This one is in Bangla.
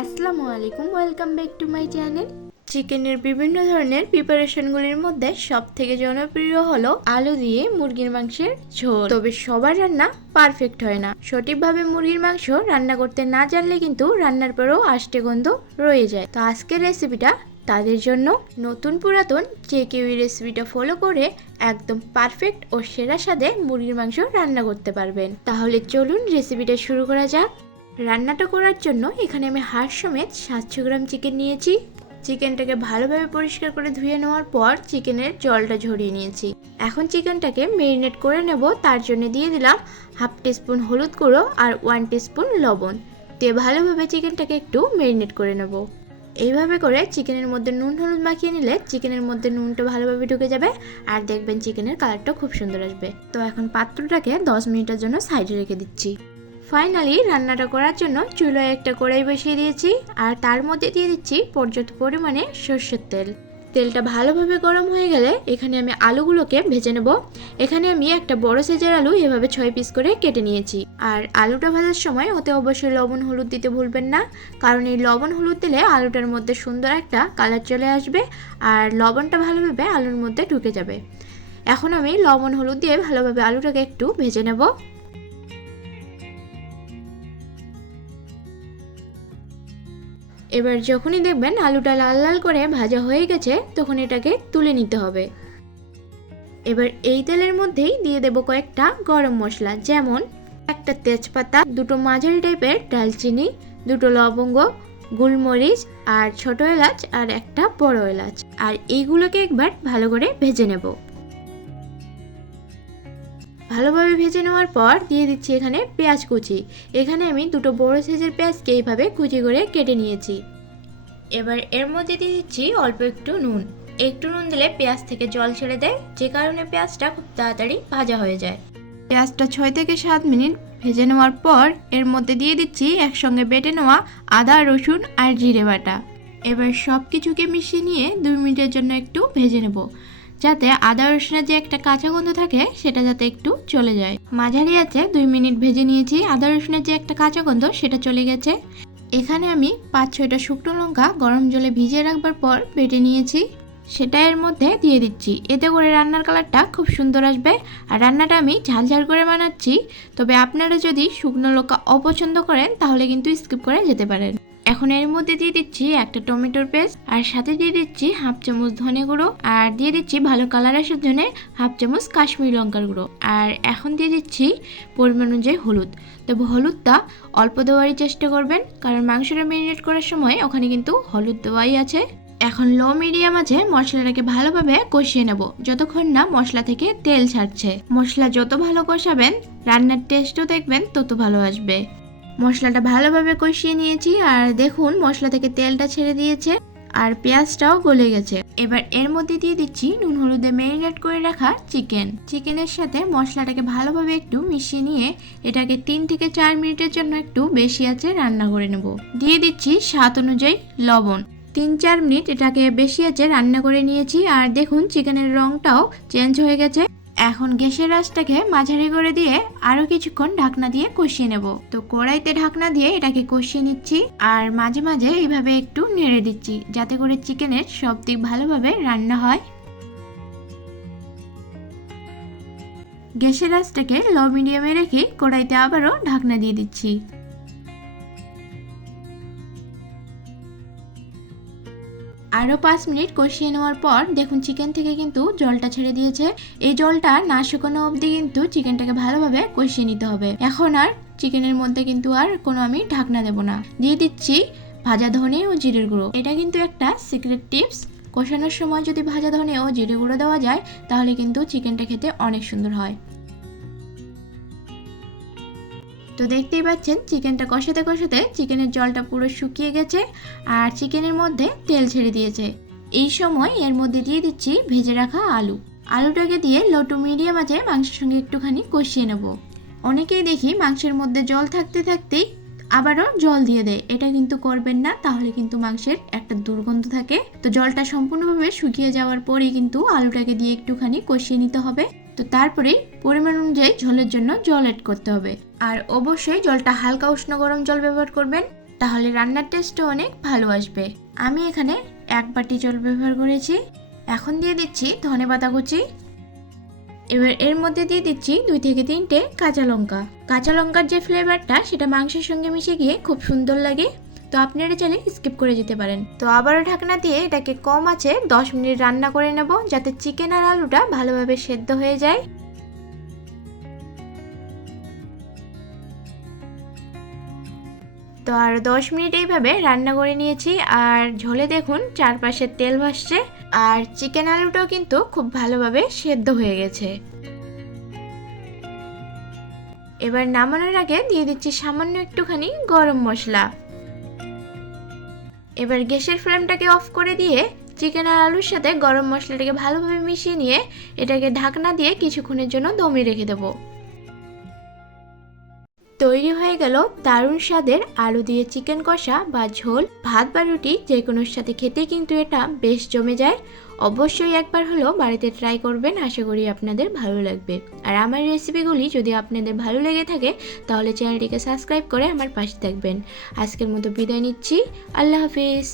আসসালামু আলাইকুম, welcome back to my channel. চিকেনের বিভিন্ন ধরনের প্রিপারেশনগুলির মধ্যে সবথেকে জনপ্রিয় হলো আলু দিয়ে মুরগির মাংসের ঝোল। তবে সবার রান্না পারফেক্ট হয় না। সঠিকভাবে মুরগির মাংস রান্না করতে না জানলে কিন্তু রান্নার পরেও আষ্টে গন্ধ রয়ে যায়। তো আজকের রেসিপিটা তাদের জন্য। নতুন পুরাতন যে কেউ এই রেসিপিটা ফলো করে একদম পারফেক্ট ও সেরা স্বাদে মুরগির মাংস রান্না করতে পারবেন। তাহলে চলুন রেসিপিটা শুরু করা যাক। রান্নাটা করার জন্য এখানে আমি হাড় সমেত 700 গ্রাম চিকেন নিয়েছি। চিকেনটাকে ভালোভাবে পরিষ্কার করে ধুয়ে নেওয়ার পর চিকেনের জলটা ঝরিয়ে নিয়েছি। এখন চিকেনটাকে মেরিনেট করে নেব। তার জন্য দিয়ে দিলাম হাফ টিস্পুন হলুদ গুঁড়ো আর 1 টিস্পুন লবণ দিয়ে ভালোভাবে চিকেনটাকে একটু মেরিনেট করে নেব। এইভাবে করে চিকেনের মধ্যে নুন হলুদ মাখিয়ে নিলে চিকেনের মধ্যে নুনটা ভালোভাবে ঢুকে যাবে আর দেখবেন চিকেনের কালারটা খুব সুন্দর আসবে। তো এখন পাত্রটাকে 10 মিনিটের জন্য সাইডে রেখে দিচ্ছি। ফাইনালি রান্নাটা করার জন্য চুলায় একটা কড়াই বসিয়ে দিয়েছি আর তার মধ্যে দিয়ে দিচ্ছি পর্যাপ্ত পরিমাণে সরষের তেল। তেলটা ভালোভাবে গরম হয়ে গেলে এখানে আমি আলুগুলোকে ভেজে নেব। এখানে আমি একটা বড় সাইজের আলু এভাবে 6 পিস করে কেটে নিয়েছি। আর আলুটা ভাজার সময় ওতে অবশ্যই লবণ হলুদ দিতে ভুলবেন না, কারণ এই লবণ হলুদ দিলে আলুটার মধ্যে সুন্দর একটা কালার চলে আসবে আর লবণটা ভালোভাবে আলুর মধ্যে ঢুকে যাবে। এখন আমি লবণ হলুদ দিয়ে ভালোভাবে আলুটাকে একটু ভেজে নেব। এবার যখনই দেখবেন আলুটা লাল লাল করে ভাজা হয়ে গেছে তখন এটাকে তুলে নিতে হবে। এবার এই তেলের মধ্যেই দিয়ে দেব কয়েকটা গরম মশলা, যেমন একটা তেজপাতা, দুটো মাঝারি টাইপের দারচিনি, দুটো লবঙ্গ, গোলমরিচ আর ছোট এলাচ আর একটা বড় এলাচ। আর এইগুলোকে একবার ভালো করে ভেজে নেব। ভালোভাবে ভেজে নেওয়ার পর দিয়ে দিচ্ছি এখানে পেঁয়াজ কুচি। এখানে আমি দুটো বড় সাইজের পেঁয়াজকে এইভাবে কুচি করে কেটে নিয়েছি। এবার এর মধ্যে দিয়ে দিচ্ছি অল্প একটু নুন। একটু নুন দিলে পেঁয়াজ থেকে জল ছেড়ে দেয়, যে কারণে পেঁয়াজটা খুব তাড়াতাড়ি ভাজা হয়ে যায়। পেঁয়াজটা 6 থেকে 7 মিনিট ভেজে নেওয়ার পর এর মধ্যে দিয়ে দিচ্ছি একসঙ্গে বেটে নেওয়া আদা, রসুন আর জিরে বাটা। এবার সব কিছুকে মিশিয়ে নিয়ে 2 মিনিটের জন্য একটু ভেজে নেব, যাতে আদা রসুনের যে একটা কাঁচা গন্ধ থাকে সেটা যাতে একটু চলে যায়। মাঝারি আছে 2 মিনিট ভেজে নিয়েছি। আদা রসুনের যে একটা কাঁচা গন্ধ সেটা চলে গেছে। এখানে আমি 5-6টা শুকনো লঙ্কা গরম জলে ভিজিয়ে রাখবার পর বেটে নিয়েছি, সেটা এর মধ্যে দিয়ে দিচ্ছি। এতে করে রান্নার কালারটা খুব সুন্দর আসবে। আর রান্নাটা আমি ঝাল ঝাল করে বানাচ্ছি, তবে আপনারা যদি শুকনো লঙ্কা অপছন্দ করেন তাহলে কিন্তু স্কিপ করে যেতে পারেন। এখন এর মধ্যে দিয়ে দিচ্ছি একটা টমেটোর পেস্ট আর সাথে দিয়ে দিচ্ছি হাফ চামচ ধনে গুঁড়ো আর দিয়ে দিচ্ছি ভালো কালার আসার জন্য হাফ চামচ কাশ্মীরি লঙ্কার গুঁড়ো। আর এখন দিয়ে দিচ্ছি পরিমাণ অনুযায়ী হলুদ। তবে হলুদটা অল্প দেওয়ারই চেষ্টা করবেন, কারণ মাংসটা ম্যারিনেট করার সময় ওখানে কিন্তু হলুদ দেওয়াই আছে। এখন লো মিডিয়াম আছে মশলাটাকে ভালোভাবে কষিয়ে নেব যতক্ষণ না মশলা থেকে তেল ছাড়ছে। মশলা যত ভালো কষাবেন রান্নার টেস্টও দেখবেন তত ভালো আসবে। মশলাটা ভালোভাবে কষিয়ে নিয়েছি আর দেখুন মশলা থেকে তেলটা ছেড়ে দিয়েছে আর পেঁয়াজটাও গলে গেছে। এবার এর মধ্যে দিয়ে দিচ্ছি নুন হলুদে ম্যারিনেট করে রাখা চিকেনের সাথে মশলাটাকে ভালোভাবে একটু মিশিয়ে নিয়ে এটাকে 3 থেকে 4 মিনিটের জন্য একটু বেশি আঁচে রান্না করে নেব। দিয়ে দিচ্ছি স্বাদ অনুযায়ী লবণ। 3-4 মিনিট এটাকে বেশি আঁচে রান্না করে নিয়েছি আর দেখুন চিকেনের রংটাও চেঞ্জ হয়ে গেছে। এখন গ্যাসের আঁচটাকে মাঝারি করে দিয়ে আরো কিছুক্ষণ ঢাকনা দিয়ে কষিয়ে নেব। তো কড়াইতে ঢাকনা দিয়ে এটাকে কষিয়ে নিচ্ছি আর মাঝে মাঝে এইভাবে একটু নেড়ে দিচ্ছি, যাতে করে চিকেনের সব দিক ভালোভাবে রান্না হয়। গ্যাসের আঁচটাকে লো মিডিয়ামে রেখে কড়াইতে আবারও ঢাকনা দিয়ে দিচ্ছি। আরও 5 মিনিট কষিয়ে নেওয়ার পর দেখুন চিকেন থেকে কিন্তু জলটা ছেড়ে দিয়েছে। এই জলটা না শুকানো অবধি কিন্তু চিকেনটাকে ভালোভাবে কষিয়ে নিতে হবে। এখন আর চিকেনের মধ্যে কিন্তু আর কোনো আমি ঢাকনা দেব না। দিয়ে দিচ্ছি ভাজা ধনে ও জিরের গুঁড়ো। এটা কিন্তু একটা সিক্রেট টিপস, কষানোর সময় যদি ভাজা ধনে ও জিরে গুঁড়ো দেওয়া যায় তাহলে কিন্তু চিকেনটা খেতে অনেক সুন্দর হয়। তো দেখতেই পাচ্ছেন চিকেনটা কষাতে কষাতে চিকেনের জলটা পুরো শুকিয়ে গেছে আর চিকেনের মধ্যে তেল ছেড়ে দিয়েছে। এই সময় এর মধ্যে দিয়ে দিচ্ছি ভেজে রাখা আলুটাকে দিয়ে লো টু মিডিয়াম আঁচে মাংসের সঙ্গে একটুখানি কষিয়ে নেব। অনেকেই দেখি মাংসের মধ্যে জল থাকতে থাকতেই আবারও জল দিয়ে দেয়, এটা কিন্তু করবেন না, তাহলে কিন্তু মাংসের একটা দুর্গন্ধ থাকে। তো জলটা সম্পূর্ণভাবে শুকিয়ে যাওয়ার পরেই কিন্তু আলুটাকে দিয়ে একটুখানি কষিয়ে নিতে হবে। তো তারপরে পরিমাণ অনুযায়ী ঝোলের জন্য জল অ্যাড করতে হবে আর অবশ্যই জলটা হালকা উষ্ণ গরম জল ব্যবহার করবেন, তাহলে রান্নার টেস্টও অনেক ভালো আসবে। আমি এখানে 1 বাটি জল ব্যবহার করেছি। এখন দিয়ে দিচ্ছি ধনেপাতা কুচি। এবার এর মধ্যে দিয়ে দিচ্ছি 2 থেকে 3টে কাঁচা লঙ্কা। কাঁচা লঙ্কার যে ফ্লেভারটা সেটা মাংসের সঙ্গে মিশে গিয়ে খুব সুন্দর লাগে, তো আপনারা চাইলে স্কিপ করে যেতে পারেন। তো আবারও ঢাকনা দিয়ে এটাকে কম আঁচে 10 মিনিট রান্না করে নেব, যাতে চিকেন আর আলুটা ভালোভাবে সেদ্ধ হয়ে যায়। তো আর 10 মিনিট এইভাবে রান্না করে নিয়েছি, আর ঝোলে দেখুন চারপাশে তেল ভাসছে, আর চিকেন আলুটাও কিন্তু খুব ভালোভাবে সেদ্ধ হয়ে গেছে। এবার নামানোর আগে দিয়ে দিচ্ছি সামান্য একটুখানি গরম মশলা। এবার গ্যাসের ফ্লেমটাকে অফ করে দিয়ে চিকেন আর আলুর সাথে গরম মশলাটাকে ভালোভাবে মিশিয়ে নিয়ে এটাকে ঢাকনা দিয়ে কিছুক্ষণের জন্য দমে রেখে দেবো। তৈরি হয়ে গেল দারুণ স্বাদের আলু দিয়ে চিকেন কষা বা ঝোল। ভাত বা রুটি যে কোনোর সাথে খেতে কিন্তু এটা বেশ জমে যায়। অবশ্যই একবার হলো বাড়িতে ট্রাই করবেন, আশা করি আপনাদের ভালো লাগবে। আর আমার রেসিপিগুলি যদি আপনাদের ভালো লেগে থাকে তাহলে চ্যানেলটিকে সাবস্ক্রাইব করে আমার পাশে থাকবেন। আজকের মতো বিদায় নিচ্ছি, আল্লাহ হাফিজ।